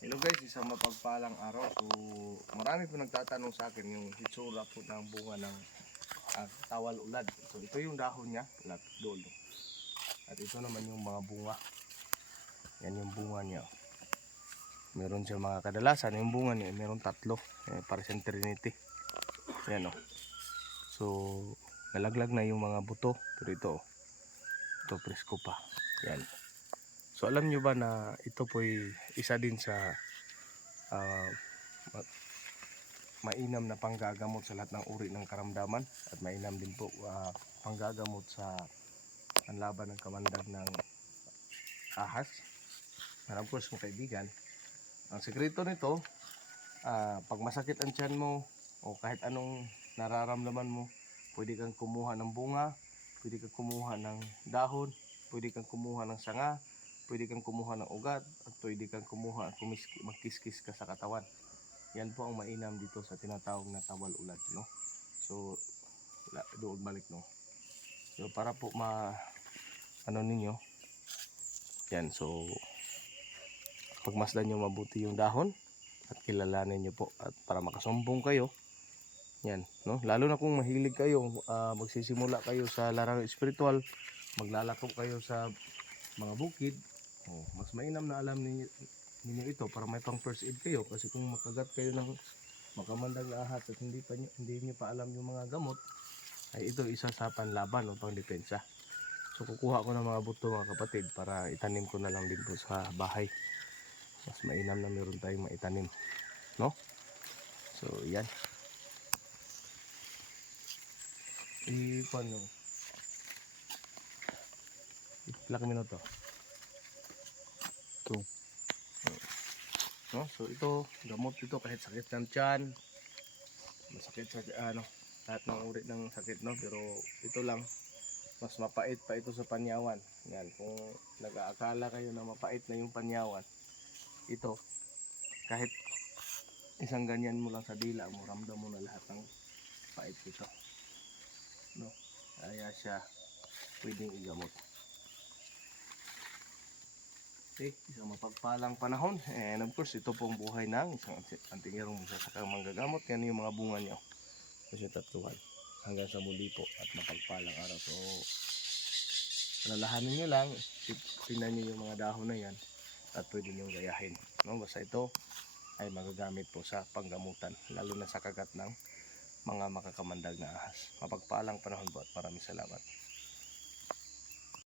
Hello guys, isang mapagpalang araw. So, marami po nagtatanong sa akin yung hitsura po ng bunga ng tawal ulad. So, ito yung dahon niya, doon. At ito naman yung mga bunga. Yan yung bunga niya. Meron siya mga kadalasan, yung bunga niya, meron tatlo. Para siyang trinity. Yan o. So, nalaglag na yung mga buto. Pero ito presko pa. Yan. So alam nyo ba na ito po'y isa din sa mainam na panggagamot sa lahat ng uri ng karamdaman. At mainam din po panggagamot sa panlaban ng kamandag ng ahas. And of course mga kaibigan, ang sekreto nito, pag masakit ang tiyan mo o kahit anong nararamdaman mo, pwede kang kumuha ng bunga, pwede kang kumuha ng dahon, pwede kang kumuha ng sanga, pwede kang kumuha ng ugat, at pwede kang kumuha, magkiskis ka sa katawan. Yan po ang mainam dito sa tinatawag na tawal ulad, no? So, doon balik, no? So, para po ano ninyo, yan, so, pagmasdan nyo mabuti yung dahon, at kilalanin nyo po, at para makasumbong kayo, yan, no? Lalo na kung mahilig kayo, magsisimula kayo sa larang espiritual, maglalako kayo sa mga bukid, mas mainam na alam ninyo ito para may pang first aid kayo. Kasi kung makagat kayo ng makamandag na ahas at hindi nyo pa alam yung mga gamot, ay ito isa sa panlaban o pang depensa. So kukuha ko ng mga buto mga kapatid para itanim ko na lang din po sa bahay. Mas mainam na meron tayong maitanim, no? So yan. Paano? Ilang minuto? No? So ito, gamot ito kahit sakit ng tiyan, masakit sa lahat ng uri ng sakit, no? Pero ito lang, mas mapait pa ito sa panyawan. Yan, kung nag-aakala kayo na mapait na yung panyawan, ito, kahit isang ganyan mo lang sa dila mo, ramdam mo na lahat ng pait ito, no? Kaya siya pwedeng igamot. Okay, isang mapagpalang panahon. And of course, ito pong buhay ng isang antingerong magsasakang manggagamot. Yan yung mga bunga niya. Kasi tatuhan. Hanggang sa muli po at mapagpalang araw. So, alalahanin nyo lang. Tingnan nyo yung mga dahon na yan. At pwede nyo gayahin. No? Basta ito ay magagamit po sa panggamutan. Lalo na sa kagat ng mga makakamandag na ahas. Mapagpalang panahon po at maraming salamat.